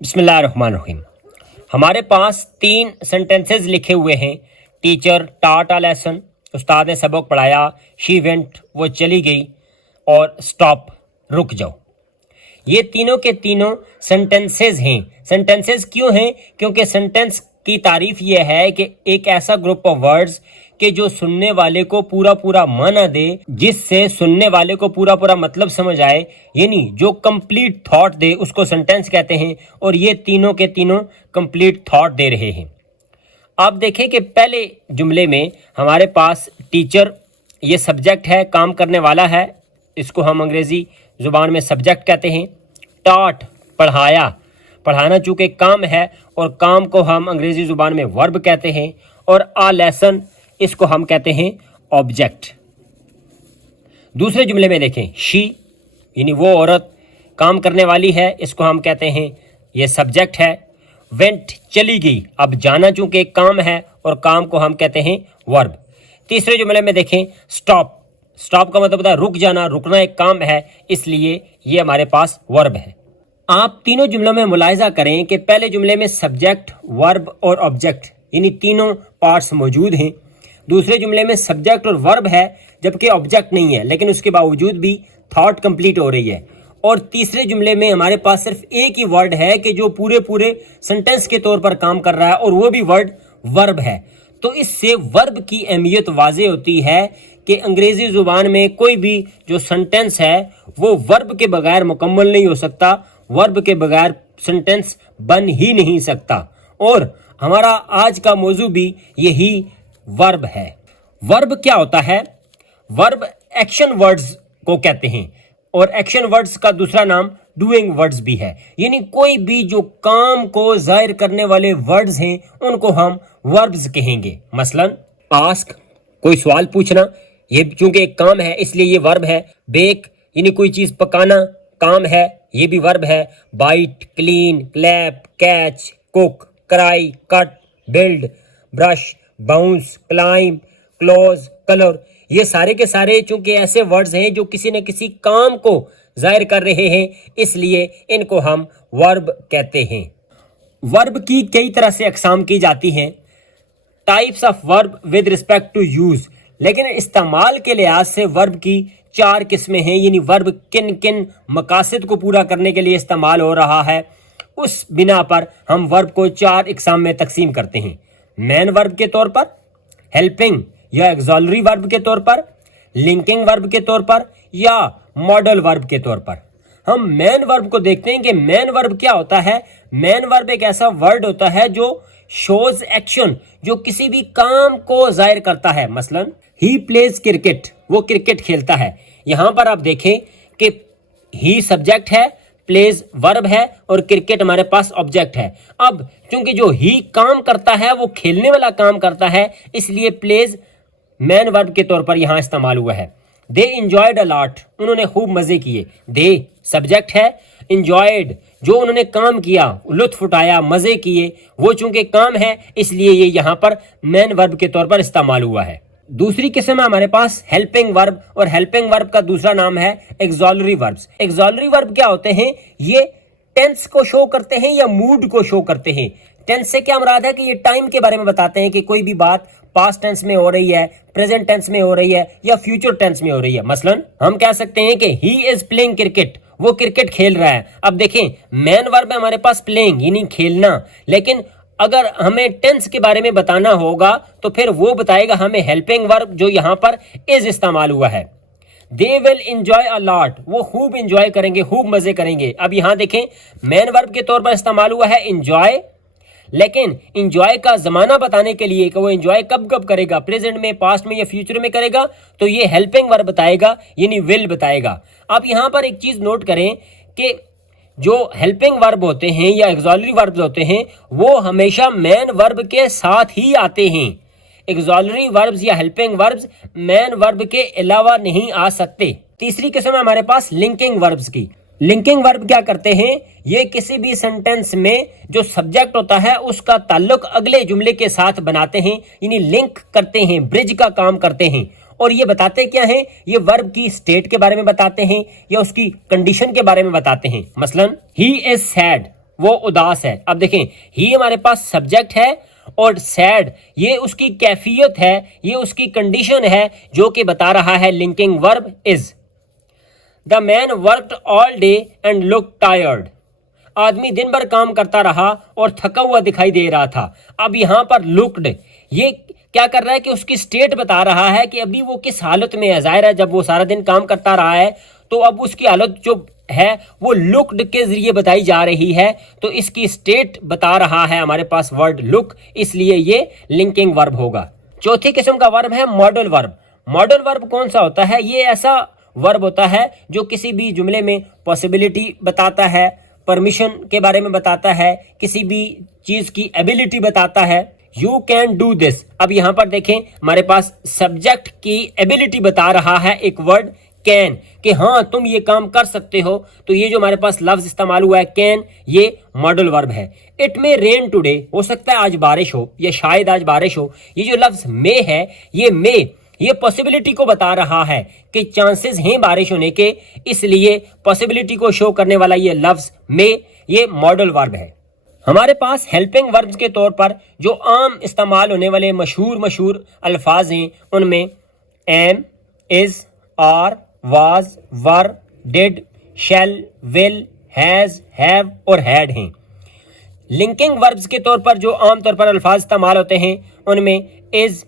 बिस्मिल्लाहिर्रहमानिर्रहीम। हमारे पास 3 सेंटेंसेस लिखे हुए हैं। टीचर टाट अ लेसन, उस्ताद ने सबक पढ़ाया। शी वेंट, वो चली गई। और स्टॉप, रुक जाओ। ये तीनों के तीनों सेंटेंसेस हैं। सेंटेंसेस क्यों हैं? क्योंकि सेंटेंस की तारीफ ये है कि एक ऐसा ग्रुप ऑफ वर्ड्स कि जो सुनने वाले को पूरा पूरा माना दे, जिससे सुनने वाले को पूरा पूरा मतलब समझ आए, यानी जो कंप्लीट थॉट दे, उसको सेंटेंस कहते हैं। और ये तीनों के तीनों कंप्लीट थॉट दे रहे हैं। आप देखें कि पहले जुमले में हमारे पास टीचर ये सब्जेक्ट है, काम करने वाला है, इसको हम अंग्रेज़ी ज़ुबान में सब्जेक्ट कहते हैं। टॉट, पढ़ाया, पढ़ाना चूँकि काम है और काम को हम अंग्रेज़ी ज़ुबान में वर्ब कहते हैं। और अ लेसन, इसको हम कहते हैं ऑब्जेक्ट। दूसरे जुमले में देखें, शी यानी वो औरत काम करने वाली है, इसको हम कहते हैं ये सब्जेक्ट है। वेंट, चली गई, अब जाना चूँकि एक काम है और काम को हम कहते हैं वर्ब। तीसरे जुमले में देखें, स्टॉप, स्टॉप का मतलब होता है रुक जाना, रुकना एक काम है, इसलिए ये हमारे पास वर्ब है। आप तीनों जुमलों में मुलाहिजा करें कि पहले जुमले में सब्जेक्ट, वर्ब और ऑब्जेक्ट यानी तीनों पार्ट्स मौजूद हैं। दूसरे जुमले में सब्जेक्ट और वर्ब है जबकि ऑब्जेक्ट नहीं है, लेकिन उसके बावजूद भी थॉट कंप्लीट हो रही है। और तीसरे जुमले में हमारे पास सिर्फ एक ही वर्ड है कि जो पूरे पूरे सेंटेंस के तौर पर काम कर रहा है, और वो भी वर्ड वर्ब है। तो इससे वर्ब की अहमियत वाज़े होती है कि अंग्रेज़ी ज़ुबान में कोई भी जो सेंटेंस है वो वर्ब के बगैर मुकम्मल नहीं हो सकता, वर्ब के बगैर सेंटेंस बन ही नहीं सकता। और हमारा आज का मौजू भी यही वर्ब है। वर्ब क्या होता है? वर्ब एक्शन वर्ड्स को कहते हैं, और एक्शन वर्ड्स का दूसरा नाम डूइंग वर्ड्स भी है। यानी कोई भी जो काम को जाहिर करने वाले वर्ड्स हैं उनको हम वर्ब्स कहेंगे। मसलन आस्क, कोई सवाल पूछना, ये चूंकि एक काम है इसलिए ये वर्ब है। बेक यानी कोई चीज़ पकाना काम है, ये भी वर्ब है। Bite, clean, clap, catch, cook, cry, cut, build, brush, bounce, climb, close, colour, ये सारे के सारे चूंकि ऐसे वर्ड्स हैं जो किसी न किसी काम को जाहिर कर रहे हैं, इसलिए इनको हम वर्ब कहते हैं। वर्ब की कई तरह से अकसाम की जाती हैं, types of verb with respect to use, लेकिन इस्तेमाल के लिहाज से वर्ब की 4 किस्में हैं। यानी वर्ब किन किन मकासद को पूरा करने के लिए इस्तेमाल हो रहा है, उस बिना पर हम वर्ब को 4 इकसाम में तकसीम करते हैं। मेन वर्ब के तौर पर, हेल्पिंग या एक्सॉलरी वर्ब के तौर पर, लिंकिंग वर्ब के तौर पर, या मॉडल वर्ब के तौर पर। हम मेन वर्ब को देखते हैं कि मेन वर्ब क्या होता है। मेन वर्ब एक ऐसा वर्ड होता है जो शोज एक्शन, जो किसी भी काम को जाहिर करता है। मसलन ही प्लेज क्रिकेट, वो क्रिकेट खेलता है। यहां पर आप देखें कि ही सब्जेक्ट है, प्लेज वर्ब है और क्रिकेट हमारे पास ऑब्जेक्ट है। अब क्योंकि जो ही काम करता है वो खेलने वाला काम करता है, इसलिए प्लेज मेन वर्ब के तौर पर यहां इस्तेमाल हुआ है। दे इंजॉयड अ लॉट, उन्होंने खूब मजे किए। दे सब्जेक्ट है, इंजॉयड जो उन्होंने काम किया, लुत्फ उठाया, मजे किए, वो चूंकि काम है इसलिए ये यहां पर मेन वर्ब के तौर पर इस्तेमाल हुआ है। दूसरी किस्म है हमारे पास हेल्पिंग वर्ब, और हेल्पिंग वर्ब का दूसरा नाम है एक्सॉलरी वर्ब्स। एक्सॉलरी वर्ब क्या होते हैं? ये टेंस को शो करते हैं या मूड को शो करते हैं। टेंस से क्या मुराद है कि ये टाइम के बारे में बताते हैं कि कोई भी बात पास्ट टेंस में हो रही है, प्रेजेंट टेंस में हो रही है या फ्यूचर टेंस में हो रही है। मसलन हम कह सकते हैं कि ही इज प्लेइंग क्रिकेट, वो क्रिकेट खेल रहा है। अब देखें मेन वर्ब है हमारे पास प्लेइंग यानी खेलना, लेकिन अगर हमें टेंस के बारे में बताना होगा तो फिर वो बताएगा हमें हेल्पिंग वर्ब, जो यहां पर इज इस्तेमाल हुआ है। They will enjoy a lot, वो खूब इंजॉय करेंगे, खूब मजे करेंगे। अब यहां देखें मेन वर्ब के तौर पर इस्तेमाल हुआ है इंजॉय, लेकिन इंजॉय का जमाना बताने के लिए कि वो इंजॉय कब कब करेगा, प्रेजेंट में, पास्ट में या फ्यूचर में करेगा, तो ये हेल्पिंग वर्ब बताएगा यानी विल बताएगा। आप यहां पर एक चीज नोट करें कि जो हेल्पिंग वर्ब होते हैं या एक्सॉलरी वर्ब्स होते हैं वो हमेशा मेन वर्ब के साथ ही आते हैं। एक्सॉलरी वर्ब्स या हेल्पिंग वर्ब्स मेन वर्ब के अलावा नहीं आ सकते। तीसरी किस्म है हमारे पास लिंकिंग वर्ब्स की। लिंकिंग वर्ब क्या करते हैं? ये किसी भी सेंटेंस में जो सब्जेक्ट होता है उसका ताल्लुक अगले जुमले के साथ बनाते हैं, यानी लिंक करते हैं, ब्रिज का काम करते हैं। और ये बताते क्या हैं? ये वर्ब की स्टेट के बारे में बताते हैं या उसकी कंडीशन के बारे में बताते हैं। मसलन ही इज सैड, वो उदास है। अब देखें, ही हमारे पास सब्जेक्ट है और सैड ये उसकी कैफियत है, ये उसकी कंडीशन है जो कि बता रहा है linking verb is. The man worked all day and look tired. आदमी दिन भर काम करता रहा और थका हुआ दिखाई दे रहा था। अब यहां पर लुक्ड ये क्या कर रहा है कि उसकी स्टेट बता रहा है कि अभी वो किस हालत में है। जाहिर है जब वो सारा दिन काम करता रहा है तो अब उसकी हालत जो है वो लुक्ड के जरिए बताई जा रही है, तो इसकी स्टेट बता रहा है हमारे पास वर्ड लुक, इसलिए ये लिंकिंग वर्ब होगा। चौथी किस्म का वर्ब है मॉडल वर्ब। मॉडल वर्ब कौन सा होता है? ये ऐसा वर्ब होता है जो किसी भी जुमले में पॉसिबिलिटी बताता है, परमिशन के बारे में बताता है, किसी भी चीज की एबिलिटी बताता है। You can do this. अब यहां पर देखें हमारे पास सब्जेक्ट की एबिलिटी बता रहा है एक वर्ड कैन, कि हाँ तुम ये काम कर सकते हो। तो ये जो हमारे पास लफ्ज इस्तेमाल हुआ है कैन, ये मॉडल वर्ब है। इट में रेन टुडे, हो सकता है आज बारिश हो या शायद आज बारिश हो। ये जो लफ्ज मे है, ये मे ये पॉसिबिलिटी को बता रहा है कि चांसेस हैं बारिश होने के, इसलिए पॉसिबिलिटी को शो करने वाला ये लफ्ज मे, ये मॉडल वर्ब है। हमारे पास हेल्पिंग वर्ब्स के तौर पर जो आम इस्तेमाल होने वाले मशहूर अल्फाज हैं, उनमें am, is, are, was, were, did, shall, will, has, have और हैड हैं। लिंकिंग वर्ब्स के तौर पर जो आम तौर पर अल्फाज इस्तेमाल होते हैं, उनमें is,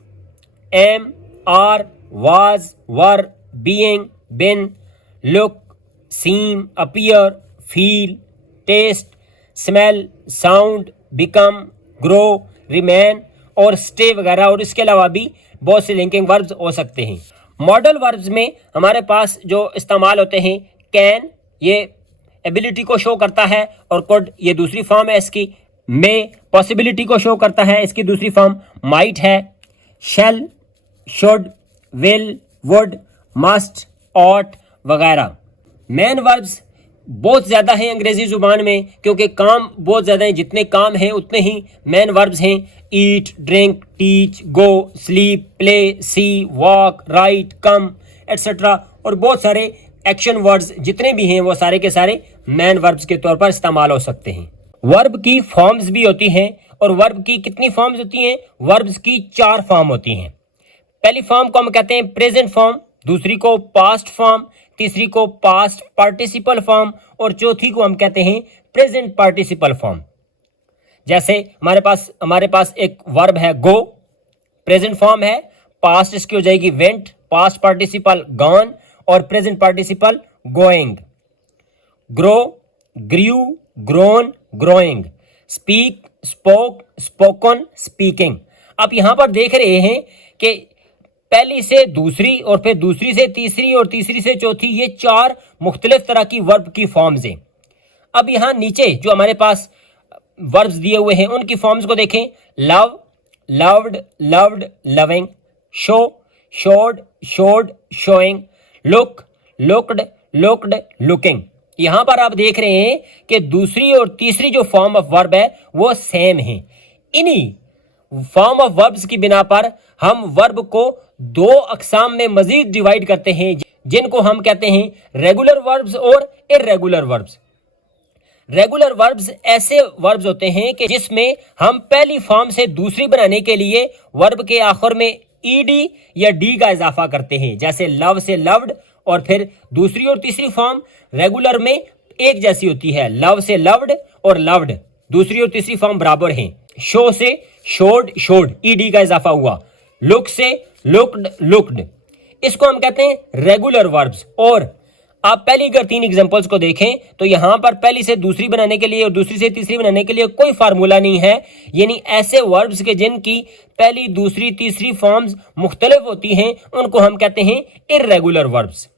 am, are, was, were, being, been, look, seem, appear, feel, taste, smell, sound, become, grow, remain और स्टे वगैरह, और इसके अलावा भी बहुत से लिंकिंग वर्ब्स हो सकते हैं। मॉडल वर्ब्स में हमारे पास जो इस्तेमाल होते हैं कैन, ये एबिलिटी को शो करता है, और कुड ये दूसरी फॉर्म है इसकी, मे पॉसिबिलिटी को शो करता है, इसकी दूसरी फॉर्म माइट है, shall, should, will, would, must, ought वगैरह। मेन वर्ब्स बहुत ज़्यादा हैं अंग्रेजी ज़ुबान में, क्योंकि काम बहुत ज़्यादा हैं, जितने काम हैं उतने ही मेन वर्ब्स हैं। ईट, ड्रिंक, टीच, गो, स्लीप, प्ले, सी, वॉक, राइट, कम एट्सेट्रा, और बहुत सारे एक्शन वर्ड्स जितने भी हैं वो सारे के सारे मेन वर्ब्स के तौर पर इस्तेमाल हो सकते हैं। वर्ब की फॉर्म्स भी होती हैं, और वर्ब की कितनी फॉर्म्स होती हैं? वर्ब्स की 4 फॉर्म होती हैं। पहली फॉर्म को हम कहते हैं प्रेजेंट फॉर्म, दूसरी को पास्ट फॉर्म, तीसरी को पास्ट पार्टिसिपल फॉर्म, और चौथी को हम कहते हैं प्रेजेंट पार्टिसिपल फॉर्म। जैसे हमारे पास एक वर्ब है गो, प्रेजेंट फॉर्म है, पास्ट इसकी हो जाएगी वेंट, पास्ट पार्टिसिपल गॉन, और present participle going. Grow, grew, grown, growing. Speak, spoke, spoken, speaking. अब यहां पर देख रहे हैं कि पहली से दूसरी, और फिर दूसरी से तीसरी, और तीसरी से चौथी, ये 4 मुख्तलिफ तरह की वर्ब की फॉर्म्स हैं। अब यहाँ नीचे जो हमारे पास वर्ब्स दिए हुए हैं उनकी फॉर्म्स को देखें। Love, loved, loved, loving. Show, showed, showed, showing. Look, looked, looked, looking. यहां पर आप देख रहे हैं कि दूसरी और तीसरी जो फॉर्म ऑफ वर्ब है वो सेम है। इन्हीं फॉर्म ऑफ वर्ब्स की बिना पर हम वर्ब को 2 अकसाम में मजीद डिवाइड करते हैं, जिनको हम कहते हैं रेगुलर वर्ब्स और इर्रेगुलर वर्ब्स। रेगुलर वर्ब्स ऐसे वर्ब्स होते हैं कि जिसमें हम पहली फॉर्म से दूसरी बनाने के लिए वर्ब के आखिर में ईडी या डी का इजाफा करते हैं, जैसे लव से लव्ड, और फिर दूसरी और तीसरी फॉर्म रेगुलर में एक जैसी होती है, लव से लव्ड और लव्ड दूसरी और तीसरी फॉर्म बराबर हैं। शो से शोड, शोड ईडी का इजाफा हुआ। लुक से लुक्ड, लुक्ड। इसको हम कहते हैं रेगुलर वर्ब्स। और आप पहली अगर 3 एग्जांपल्स को देखें तो यहां पर पहली से दूसरी बनाने के लिए और दूसरी से तीसरी बनाने के लिए कोई फार्मूला नहीं है, यानी ऐसे वर्ब्स के जिनकी पहली, दूसरी, तीसरी फॉर्म्स मुख्तलिफ होती हैं उनको हम कहते हैं irregular verbs.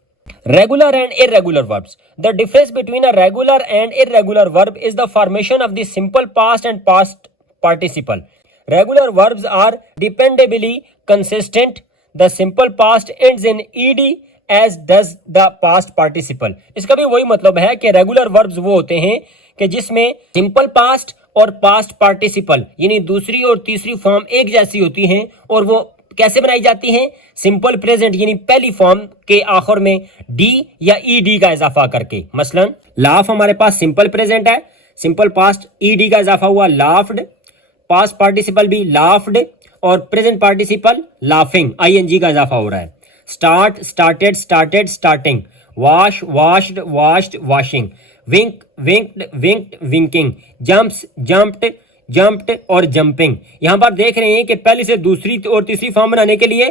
Regular and irregular verbs. The difference between a regular and irregular verb is the formation of the simple past and past participle. Regular verbs are dependably consistent. The simple past ends in ed as does the past participle. इसका भी वही मतलब है कि regular verbs वो होते हैं कि जिसमें सिंपल पास्ट और पास्ट पार्टिसिपल यानी दूसरी और तीसरी फॉर्म एक जैसी होती हैं, और वो कैसे बनाई जाती हैं? सिंपल प्रेजेंट यानी पहली फॉर्म के आखिर में डी या ईडी का इजाफा करके। मसलन लाफ हमारे पास सिंपल प्रेजेंट है, सिंपल पास्ट ईडी का इजाफा हुआ लाफ्ड, पास्ट पार्टिसिपल भी लाफ्ड और प्रेजेंट पार्टिसिपल लाफिंग आईएनजी का इजाफा हो रहा है। Start started started starting, wash washed washed washing, wink winked winked winking, jumps jumped jumped और जंपिंग। यहां पर देख रहे हैं कि पहली से दूसरी और तीसरी फॉर्म बनाने के लिए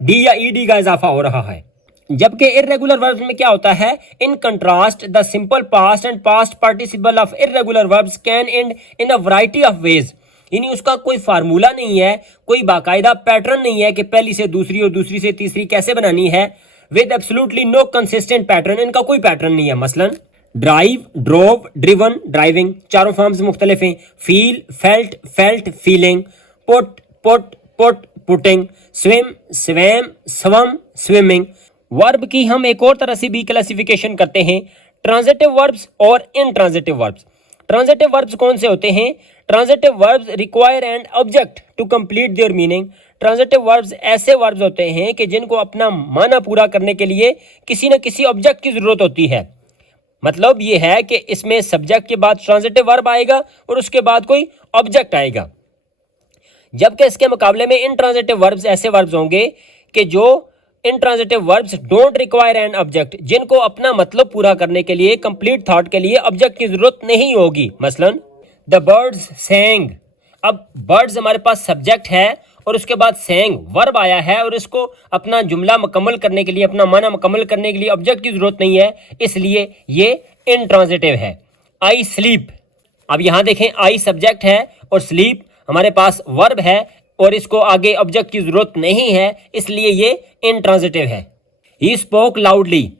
डी या ईडी का इजाफा हो रहा है। जबकि इर्रेगुलर वर्ब्स में क्या होता है, in contrast the simple past and past participle of irregular verbs can and in a variety of ways. यानी उसका कोई फार्मूला नहीं है, कोई बाकायदा पैटर्न नहीं है कि पहली से दूसरी और दूसरी से तीसरी कैसे बनानी है, with absolutely no consistent pattern. इनका कोई पैटर्न नहीं है। मसलन ड्राइव ड्रोव ड्रिवन ड्राइविंग, चारों फॉर्म्स मुख्तलिफ हैं। Feel felt felt feeling, put put put putting, swim swam swum swimming. Verb की हम एक और तरह से भी क्लासिफिकेशन करते हैं, ट्रांजिटिव वर्ब्स और इनट्रांजिटिव वर्ब्स। ट्रांजिटिव वर्ब्स कौन से होते हैं? Transitive verbs require and object to complete their meaning. Transitive verbs ऐसे वर्ब्स होते हैं कि जिनको अपना माना पूरा करने के लिए किसी न किसी ऑब्जेक्ट की जरूरत होती है। मतलब ये है कि इसमें सब्जेक्ट के बाद ट्रांजिटिव वर्ब आएगा और उसके बाद कोई ऑब्जेक्ट आएगा। जबकि इसके मुकाबले में इनट्रांजिटिव वर्ब्स ऐसे वर्ब्स होंगे कि जो intransitive verbs don't require an object, जिनको अपना मतलब पूरा करने के लिए, कंप्लीट थॉट के लिए ऑब्जेक्ट की जरूरत नहीं होगी। मसलन द बर्ड्स सेंग। अब बर्ड्स हमारे पास सब्जेक्ट है और उसके बाद सेंग वर्ब आया है और इसको अपना जुमला मुकम्मल करने के लिए, अपना माना मुकम्मल करने के लिए ऑब्जेक्ट की जरूरत नहीं है, इसलिए ये इनट्रांजिटिव है। I sleep. अब यहां देखें, आई सब्जेक्ट है और स्लीप हमारे पास वर्ब है और इसको आगे ऑब्जेक्ट की जरूरत नहीं है, इसलिए ये इनट्रांजिटिव है। He spoke loudly.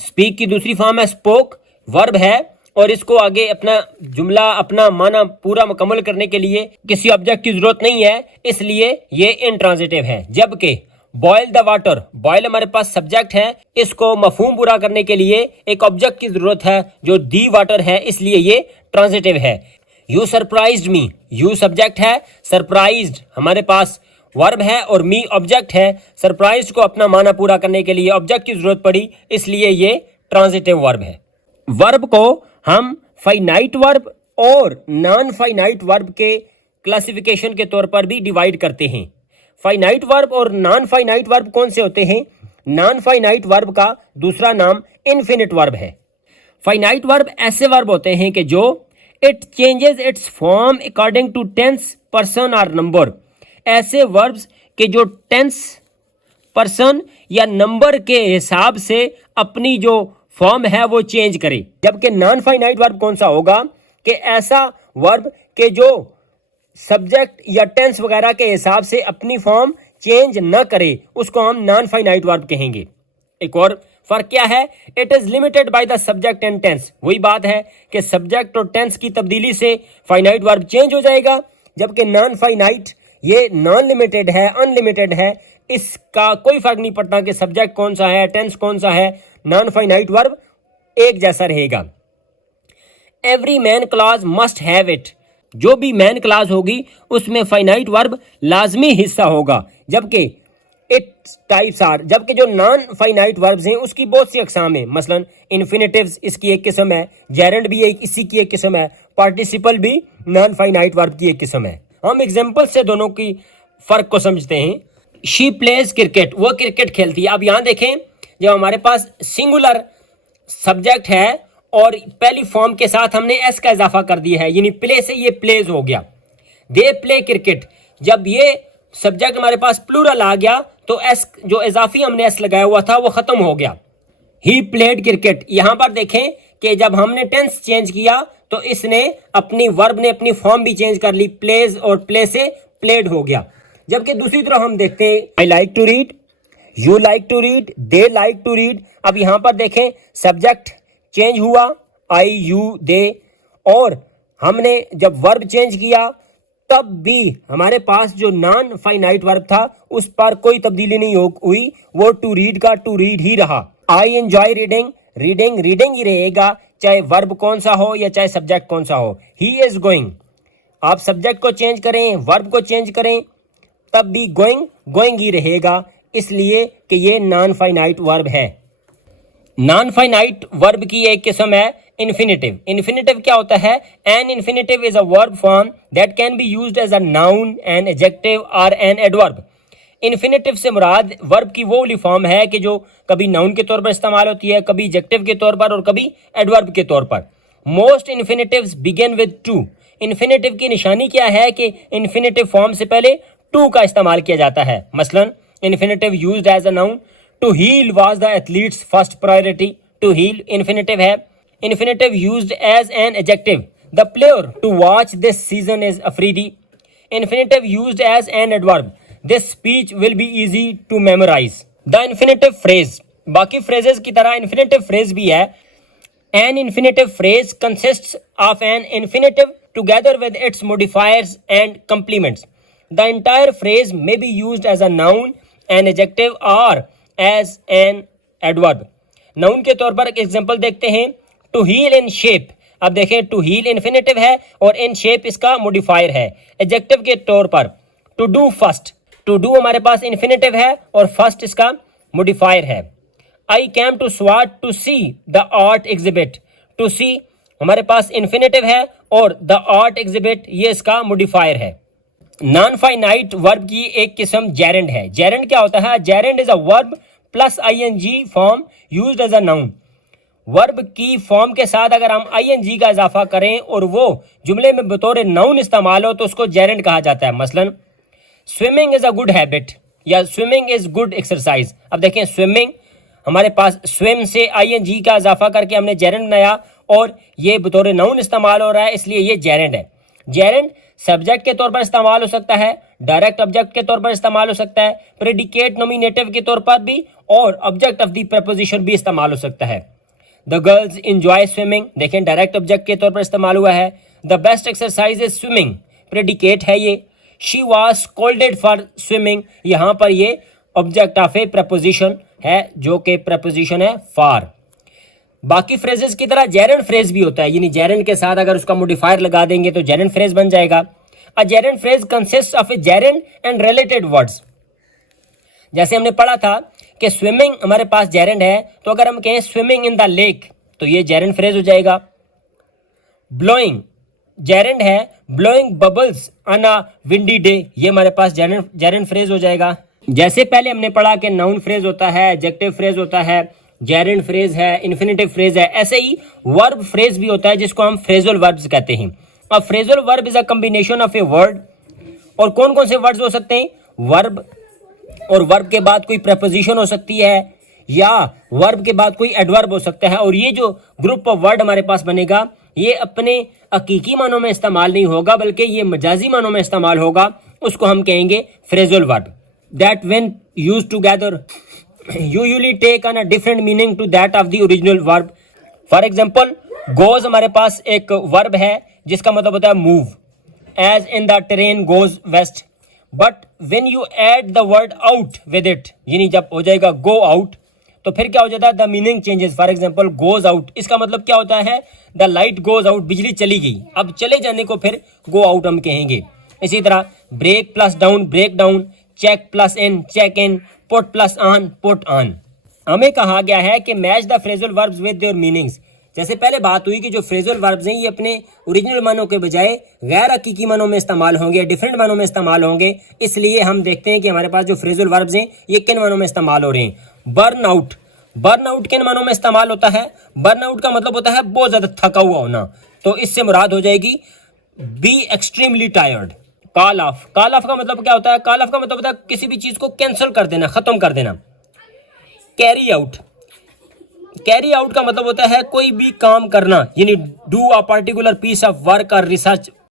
स्पीक की दूसरी फॉर्म है स्पोक, वर्ब है और इसको आगे अपना जुमला, अपना माना पूरा मुकम्मल करने के लिए किसी ऑब्जेक्ट की जरूरत नहीं है, इसलिए ये इनट्रांजिटिव है। जबकि बॉयल द वाटर, बॉयल हमारे पास सब्जेक्ट है, इसको मफहूम पूरा करने के लिए एक ऑब्जेक्ट की जरूरत है जो दी वाटर है, इसलिए ये ट्रांजिटिव है। You surprised me, you subject है, सरप्राइज्ड हमारे पास वर्ब है और मी ऑब्जेक्ट है। सरप्राइज्ड को अपना माना पूरा करने के लिए ऑब्जेक्ट की जरूरत पड़ी, इसलिए ये ट्रांजिटिव वर्ब है। वर्ब को हम फाइनाइट वर्ब और नॉन फाइनाइट वर्ब के क्लासिफिकेशन के तौर पर भी डिवाइड करते हैं। फाइनाइट वर्ब और नॉन फाइनाइट वर्ब कौन से होते हैं? नॉन फाइनाइट वर्ब का दूसरा नाम इनफिनिट वर्ब है। फाइनाइट वर्ब ऐसे वर्ब होते हैं कि जो it changes its form according to tense, person और नंबर। ऐसे वर्ब्स के जो टेंस, पर्सन या नंबर के हिसाब से अपनी जो फॉर्म है वो चेंज करे। जबकि नॉन फाइनाइट वर्ब कौन सा होगा कि ऐसा वर्ब के जो सब्जेक्ट या टेंस वगैरह के हिसाब से अपनी फॉर्म चेंज न करे, उसको हम नॉन फाइनाइट वर्ब कहेंगे। एक और फर्क क्या है? It is limited by the subject and tense. वही बात है कि सब्जेक्ट और टेंस की तब्दीली से फाइनाइट वर्ब चेंज हो जाएगा, जबकि नॉन फाइनाइट ये नॉन लिमिटेड है, अनलिमिटेड है, इसका कोई फर्क नहीं पड़ता कि सब्जेक्ट कौन सा है, टेंस कौन सा है, नॉन फाइनाइट वर्ब एक जैसा रहेगा। Every man clause must have it. जो भी मैन क्लॉज होगी उसमें फाइनाइट वर्ब लाजमी हिस्सा होगा, जबकि इट टाइप्स आर, जबकि जो नॉन फाइनाइट वर्ब्स हैं उसकी बहुत सी अकसाम है। मसलन इन्फिनेटिव्स इसकी एक किस्म है, जेरेंड भी एक इसी की एक किस्म है, पार्टिसिपल भी नॉन फाइनाइट वर्ब की एक किस्म है। हम एग्जाम्पल से दोनों की फर्क को समझते हैं। शी प्लेज क्रिकेट, वो क्रिकेट खेलती है। अब यहाँ देखें, जब हमारे पास सिंगुलर सब्जेक्ट है और पहली फॉर्म के साथ हमने एस का इजाफा कर दिया है, यानी प्ले से ये प्लेज हो गया। दे प्ले क्रिकेट, जब ये सब्जेक्ट हमारे पास प्लूरल आ गया तो एस जो इजाफी हमने एस लगाया हुआ था वो खत्म हो गया। ही प्लेड क्रिकेट, यहां पर देखें कि जब हमने टेंस चेंज किया तो इसने अपनी वर्ब ने अपनी फॉर्म भी चेंज कर ली, प्लेज और प्ले से प्लेड हो गया। जबकि दूसरी तरफ हम देखते हैं I like to read, you like to read, they like to read. अब यहां पर देखें सब्जेक्ट चेंज हुआ, आई यू दे, और हमने जब वर्ब चेंज किया तब भी हमारे पास जो नॉन फाइनाइट वर्ब था उस पर कोई तब्दीली नहीं हुई, वो टू रीड का टू रीड ही रहा। I enjoy reading, reading reading ही रहेगा, चाहे वर्ब कौन सा हो या चाहे सब्जेक्ट कौन सा हो। ही इज गोइंग, आप सब्जेक्ट को चेंज करें, वर्ब को चेंज करें, तब भी गोइंग गोइंग ही रहेगा, इसलिए कि ये नॉन फाइनाइट वर्ब है। नॉन फाइनाइट वर्ब की एक किस्म है इन्फिनेटिव। इन्फिनेटिव क्या होता है? An infinitive is a verb form that can be used as a noun, an adjective और एन एडवर्ब। इन्फिनेटिव से मुराद वर्ब की वो वाली फॉर्म है कि जो कभी नाउन के तौर पर इस्तेमाल होती है, कभी एडजेक्टिव के तौर पर और कभी एडवर्ब के तौर पर। Most infinitives begin with two. Infinitive की निशानी क्या है कि इन्फिनेटिव फॉर्म से पहले टू का इस्तेमाल किया जाता है। मसलन infinitive used as a noun, to heal was the athlete's first priority. To heal infinitive है। Infinitive used as an adjective, the player to watch this season is Afridi. Infinitive used as an adverb, this speech will be easy to memorise. The infinitive phrase, बाकी phrases की तरह infinitive phrase भी है। An infinitive phrase consists of an infinitive together with its modifiers and complements. The entire phrase may be used as a noun, an adjective or as an adverb. Noun के तौर पर एक example देखते हैं, to heal in shape। अब देखें to heal infinitive है और in shape इसका modifier है। adjective के तौर पर to do first, to do हमारे पास infinitive है और first इसका modifier है। I came to SWAT to see the art exhibit। To see हमारे पास इन्फिनेटिव है और the art exhibit ये इसका मॉडिफायर है। नॉन फाइनाइट वर्ब की एक किस्म जेरेंड है। जेरेंड क्या होता है? Gerund is a verb plus ING form used as a noun. Verb की फॉर्म के साथ अगर हम आईएनजी का इजाफा करें और वो जुमले में बतौर नाउन इस्तेमाल हो तो उसको जेरेंड कहा जाता है। मसलन swimming is a good habit या स्विमिंग इज गुड एक्सरसाइज। अब देखें स्विमिंग हमारे पास स्विम से आईएनजी का इजाफा करके हमने जेरेंड बनाया और ये बतौर नाउन इस्तेमाल हो रहा है, इसलिए ये जेरेंड है। जेरेंड सब्जेक्ट के तौर पर इस्तेमाल हो सकता है, डायरेक्ट ऑब्जेक्ट के तौर पर इस्तेमाल हो सकता है, प्रेडिकेट नॉमिनेटिव के तौर पर भी और ऑब्जेक्ट ऑफ द प्रपोजिशन भी इस्तेमाल हो सकता है। द गर्ल्स इंजॉय स्विमिंग, देखें डायरेक्ट ऑब्जेक्ट के तौर पर इस्तेमाल हुआ है। The best exercise is swimming, predicate है ये। She was scolded for swimming, यहाँ पर ये ऑब्जेक्ट ऑफ ए प्रपोजिशन है जो कि प्रपोजिशन है फॉर। बाकी फ्रेजेस की तरह जेरेंड फ्रेज भी होता है, यानी जेरेंड के साथ अगर उसका मॉडिफायर लगा देंगे तो जेरेंड फ्रेज बन जाएगा। A gerund phrase consist of a gerund and related words. जैसे हमने पढ़ा था कि स्विमिंग हमारे पास जेरेंड है, तो अगर हम कहें स्विमिंग इन द लेक तो ये जेरेंड फ्रेज हो जाएगा। ब्लोइंग जेरेंड है, blowing bubbles on a windy day, ये हमारे पास जेरेंड फ्रेज हो जाएगा। जैसे पहले हमने पढ़ा कि नाउन फ्रेज होता है, एडजेक्टिव फ्रेज होता है, जेरेंड फ्रेज है, इन्फिनेटिव फ्रेज है, ऐसे ही वर्ब फ्रेज भी होता है जिसको हम फ्रेजल वर्ब्स कहते हैं। अब phrasal verb is a combination of a word. और कौन कौन से वर्ड्स हो सकते हैं? वर्ब और वर्ब के बाद कोई प्रपोजिशन हो सकती है या वर्ब के बाद कोई एडवर्ब हो सकता है। और ये जो ग्रुप ऑफ वर्ड हमारे पास बनेगा ये अपने हकीकी मानों में इस्तेमाल नहीं होगा बल्कि ये मजाजी मानों में इस्तेमाल होगा, उसको हम कहेंगे phrasal verb. That when used together usually take on a different meaning to that of the original verb. For example, goes हमारे पास एक वर्ब है जिसका मतलब होता है move, as in the train goes west. But when you add the word out with it, यानी जब हो जाएगा go out तो फिर क्या हो जाता है? the meaning changes. For example, goes out इसका मतलब क्या होता है? the light goes out, बिजली चली गई। अब चले जाने को फिर go out हम कहेंगे। इसी तरह break plus down break down, check plus in check in, put plus on put on. हमें कहा गया है कि match the phrasal verbs with their meanings. जैसे पहले बात हुई कि जो फ्रेजल वर्ब्स हैं ये अपने ओरिजिनल मानों के बजाय गैर हकीकी मानों में इस्तेमाल होंगे, डिफरेंट मानों में इस्तेमाल होंगे। इसलिए हम देखते हैं कि हमारे पास जो फ्रेजल वर्ब्स हैं ये किन मानों में इस्तेमाल हो रहे हैं। बर्न आउट, बर्न आउट किन मानों में इस्तेमाल होता है? बर्न आउट का मतलब होता है बहुत ज़्यादा थका हुआ होना, तो इससे मुराद हो जाएगी be extremely tired. Call of, call of का मतलब क्या होता है? कॉल ऑफ का मतलब होता है किसी भी चीज को कैंसिल कर देना, खत्म कर देना। कैरी आउट, कैरी आउट का मतलब होता है कोई भी काम करना, यानी do a particular piece of work और रिसर्च